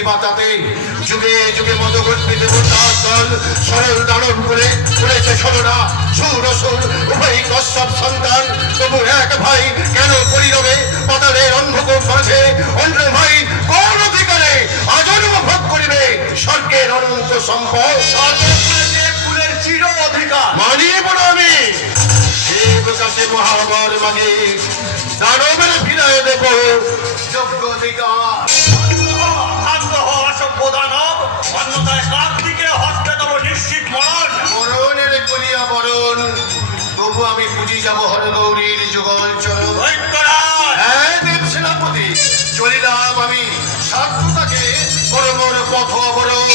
পৃথিবী বাঁচাতে যুগে যুগে মদগর্ভী দেবতার দল সরল দানব করে করেছে ছলনা। সুর অসুর উভয়ই কশ্যপ সন্তান, তবু এক ভাই কেন পরিরবে পাতালের অন্ধকূপ মাঝে? অন্য ভাই কোন অধিকারে আজন্ম ভোগ করিবে স্বর্গের অনন্ত সম্পদ? ফুলের চির অধিকার মানিব না আমি। শিব কাছে মহাবর মাগে দানবের ফিরায় দেব যোগ্য অধিকার। অসভ্য দানব, অন্যথায় কার্তিকে হস্তে তব নিশ্চিত মরণ। মরণের কলিয়া বরণ, তবু আমি পুজি যাব হরগৌরীর যুগল চরণ। হ্যাঁ দেব সেনাপতি, চলিলাম আমি সাধ্যটাকে পরমর পথ অবরোধ।